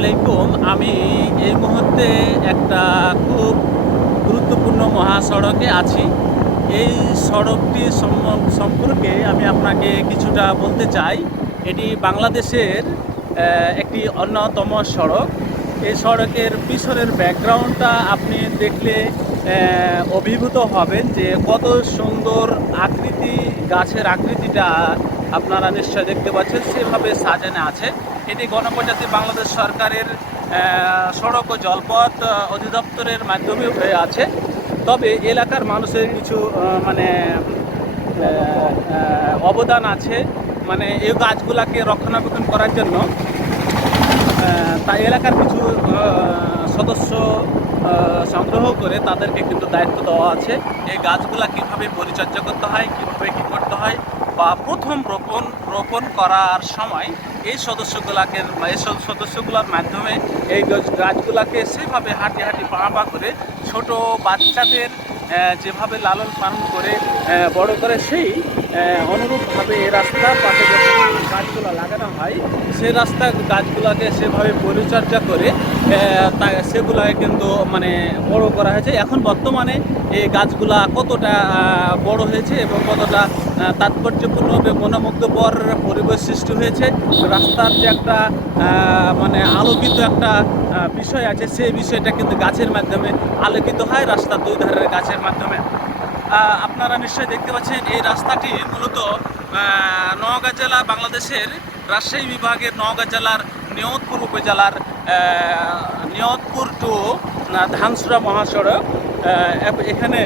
আলাইকুম। আমি এই মুহূর্তে একটা খুব গুরুত্বপূর্ণ মহাসড়কে আছি। এই সড়কটি সম্পর্কে আমি আপনাকে কিছুটা বলতে চাই। এটি বাংলাদেশের একটি অন্যতম সড়ক। এই সড়কের পিছনের ব্যাকগ্রাউন্ডটা আপনি দেখলে অভিভূত হবেন যে কত সুন্দর আকৃতি, গাছের আকৃতিটা আপনারা নিশ্চয় দেখতে পাচ্ছেন, সেভাবে সাজানো আছে। এটি গণপ্রজাতি বাংলাদেশ সরকারের সড়ক ও জলপথ অধিদপ্তরের মাধ্যমে হয়ে আছে। তবে এলাকার মানুষের কিছু মানে অবদান আছে, মানে এই গাছগুলাকে রক্ষণাবেক্ষণ করার জন্য। তাই এলাকার কিছু সদস্য সংগ্রহ করে তাদেরকে কিন্তু দায়িত্ব দেওয়া আছে এই গাছগুলা কীভাবে পরিচর্যা করতে হয়, কীভাবে কী করতে হয়, বা প্রথম রোপণ করার সময় এই সদস্যগুলোর মাধ্যমে এই গাছগুলাকে সেভাবে হাঁটি হাঁটি পা করে ছোট বাচ্চাদের যেভাবে লালন পালন করে বড় করে, সেই অনুরূপভাবে এই রাস্তার পাশে যখন গাছগুলো লাগানো হয় সেই রাস্তার গাছগুলোকে সেভাবে পরিচর্যা করে সেগুলোকে কিন্তু মানে বড় করা হয়েছে। এখন বর্তমানে এই গাছগুলা কতটা বড় হয়েছে এবং কতটা তাৎপর্যপূর্ণভাবে মনোমুগ্ধকর পরিবেশ সৃষ্টি হয়েছে, রাস্তার যে একটা মানে আলোকিত একটা বিষয় আছে, সেই বিষয়টা কিন্তু গাছের মাধ্যমে আলোকিত হয়, রাস্তার দুই ধারের গাছের মাধ্যমে। আপনারা নিশ্চয়ই দেখতে পাচ্ছেন এই রাস্তাটি মূলত নওগাঁ জেলা, বাংলাদেশের রাজশাহী বিভাগের নওগাঁ জেলার নিয়তপুর উপজেলার নিয়তপুর টু ধানসুরা মহাসড়ক। এখানে